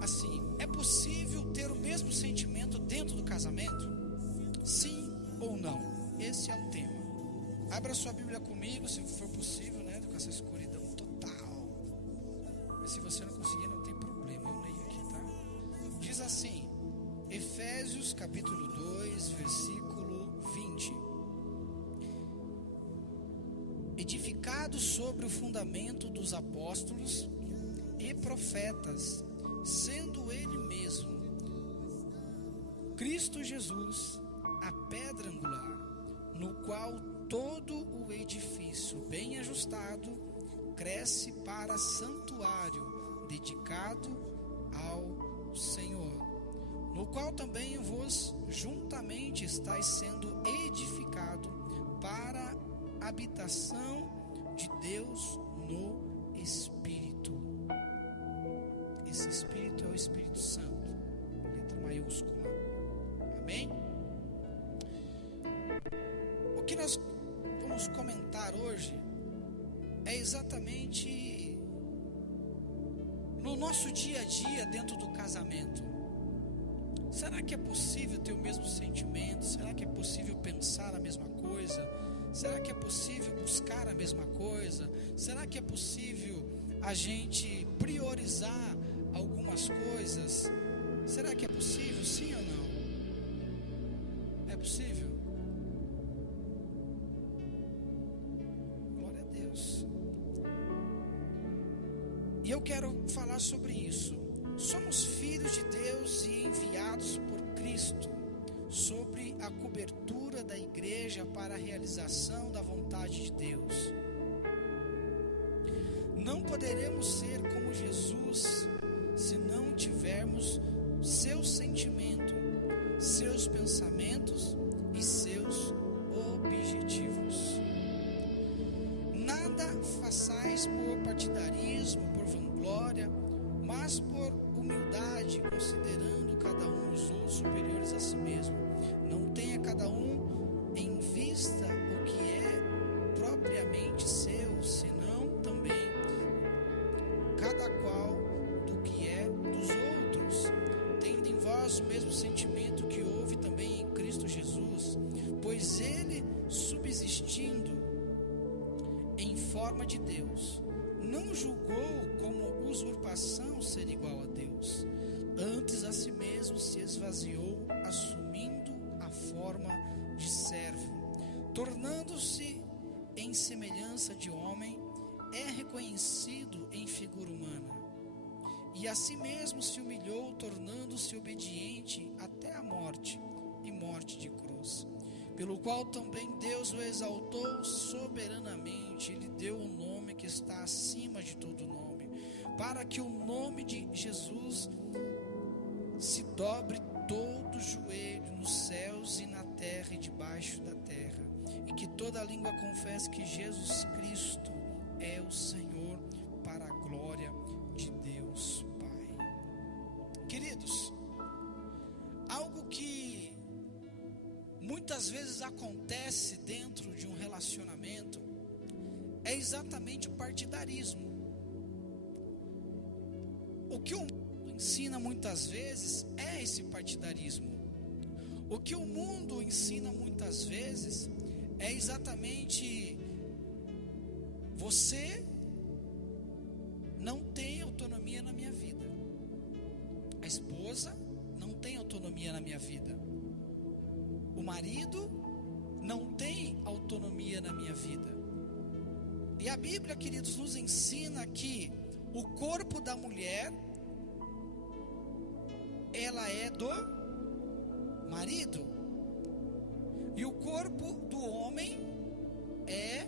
assim, é possível ter o mesmo sentimento dentro do casamento? Sim ou não? Esse é o tema. Abra sua Bíblia comigo, se for possível, né? Com essa escuridão total. Mas se você não conseguir, não tem problema, eu leio aqui, tá? Diz assim, Efésios capítulo 2, versículo 20. Edificados sobre o fundamento dos apóstolos e profetas, sendo ele mesmo, Cristo Jesus, a pedra angular, no qual todo o edifício bem ajustado cresce para santuário dedicado ao Senhor, no qual também vos juntamente estáis sendo edificado para a habitação de Deus no Espírito. Esse Espírito é o Espírito Santo, letra maiúscula. Amém? O que nós vamos comentar hoje é exatamente no nosso dia a dia dentro do casamento. Será que é possível ter o mesmo sentimento? Será que é possível pensar a mesma coisa? Será que é possível buscar a mesma coisa? Será que é possível a gente priorizar algumas coisas? Será que é possível, sim ou não? É possível? Glória a Deus. E eu quero falar sobre isso. Somos filhos de Deus e enviados por Cristo sobre a cobertura da igreja para a realização da vontade de Deus. Não poderemos ser como Jesus se não tivermos seu sentimento, seus pensamentos e seus objetivos. Nada façais por partidarismo, por vanglória, mas por humildade, considerando cada um os outros superiores a si mesmo. Não tenha cada um em vista o que é propriamente seu, senão também cada qual do que é dos outros. Tendo em vós o mesmo sentimento que houve também em Cristo Jesus, pois ele, subsistindo em forma de Deus, não julgou como usurpação ser igual a Deus. Antes a si mesmo se esvaziou, assumindo a forma de servo, tornando-se em semelhança de homem, é reconhecido em figura humana. E a si mesmo se humilhou, tornando-se obediente até a morte, e morte de cruz. Pelo qual também Deus o exaltou soberanamente, e lhe deu o nome que está acima de todo nome, para que o nome de Jesus se dobre todo o joelho nos céus e na terra e debaixo da terra, e que toda língua confesse que Jesus Cristo é o Senhor, para a glória de Deus Pai. Queridos, algo que muitas vezes acontece dentro de um relacionamento é exatamente o partidarismo. O que o mundo ensina muitas vezes é esse partidarismo. O que o mundo ensina muitas vezes é exatamente: você não tem autonomia na minha vida, a esposa não tem autonomia na minha vida, o marido não tem autonomia na minha vida. E a Bíblia, queridos, nos ensina que o corpo da mulher, ela é do marido, e o corpo do homem é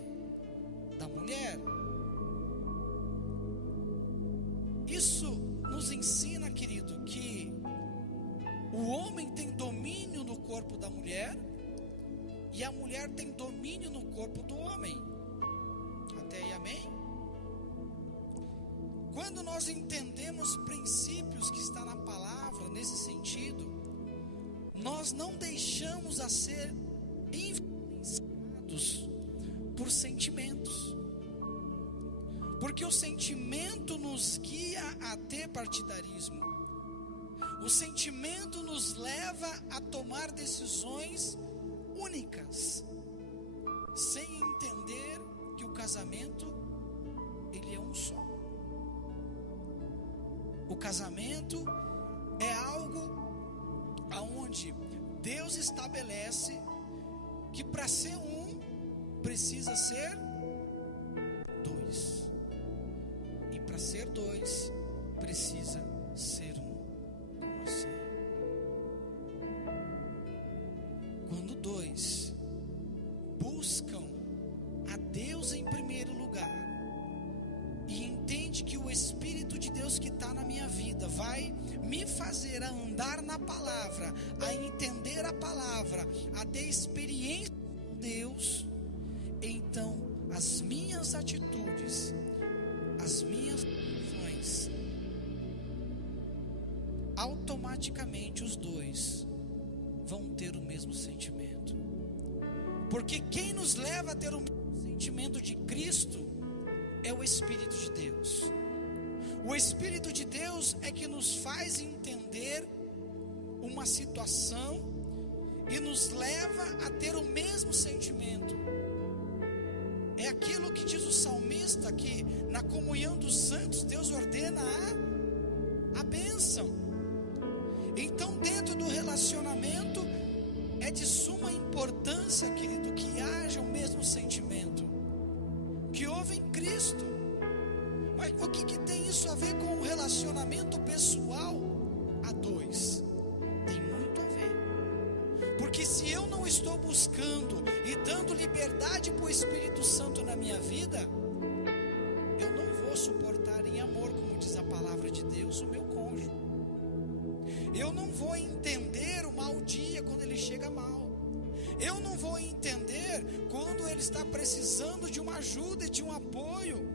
da mulher. Isso nos ensina, querido, que o homem tem domínio no corpo da mulher e a mulher tem domínio no corpo do homem. Até aí, amém? Quando nós entendemos princípios que está na palavra nesse sentido, nós não deixamos a ser influenciados por sentimentos, porque o sentimento nos guia a ter partidarismo, O sentimento nos leva a tomar decisões únicas, sem entender que o casamento, ele é um só. O casamento é algo aonde Deus estabelece que para ser um, precisa ser dois. E para ser dois, precisa ser um. Como assim? Quando dois buscam a Deus em primeiro lugar e entende que o Espírito de Deus que está na minha vida vai me fazer a andar na palavra, a entender a palavra, a ter experiência com Deus, então as minhas atitudes, as minhas ações, automaticamente os dois vão ter o mesmo sentimento. Porque quem nos leva a ter o mesmo sentimento de Cristo é o Espírito de Deus. O Espírito de Deus é que nos faz entender uma situação e nos leva a ter o mesmo sentimento. É aquilo que diz o salmista, que na comunhão dos santos Deus ordena a bênção. Então, dentro do relacionamento é de suma importância, querido, que haja o mesmo sentimento que houve em Cristo. Mas o que tem isso a ver com o relacionamento pessoal a dois? Tem muito a ver. Porque se eu não estou buscando e dando liberdade para o Espírito Santo na minha vida, eu não vou suportar em amor, como diz a palavra de Deus, o meu cônjuge. Eu não vou entender o mau dia quando ele chega mal. Eu não vou entender quando ele está precisando de uma ajuda e de um apoio.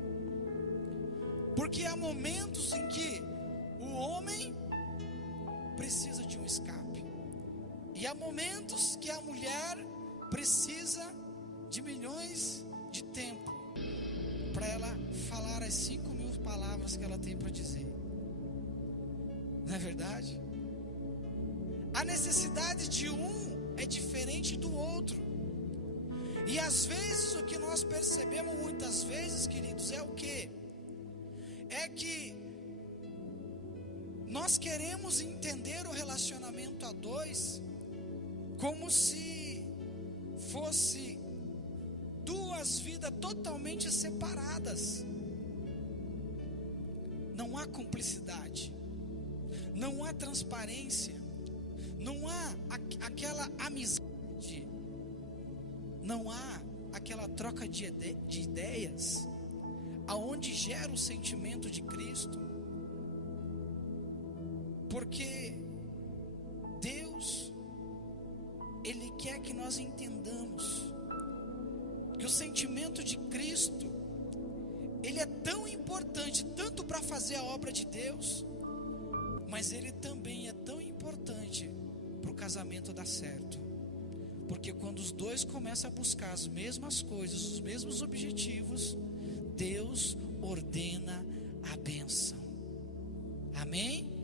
Porque há momentos em que o homem precisa de um escape. E há momentos que a mulher precisa de milhões de tempo para ela falar as 5.000 palavras que ela tem para dizer. Não é verdade? A necessidade de um é diferente do outro. E às vezes o que nós percebemos muitas vezes, queridos, é o quê? É que nós queremos entender o relacionamento a dois como se fosse duas vidas totalmente separadas. Não há cumplicidade, não há transparência, não há aquela amizade, não há aquela troca de ideias, aonde gera o sentimento de Cristo. Porque Deus, Ele quer que nós entendamos que o sentimento de Cristo, ele é tão importante, tanto para fazer a obra de Deus, mas ele também é tão importante para o casamento dar certo. Porque quando os dois começam a buscar as mesmas coisas, os mesmos objetivos, Deus ordena a bênção. Amém?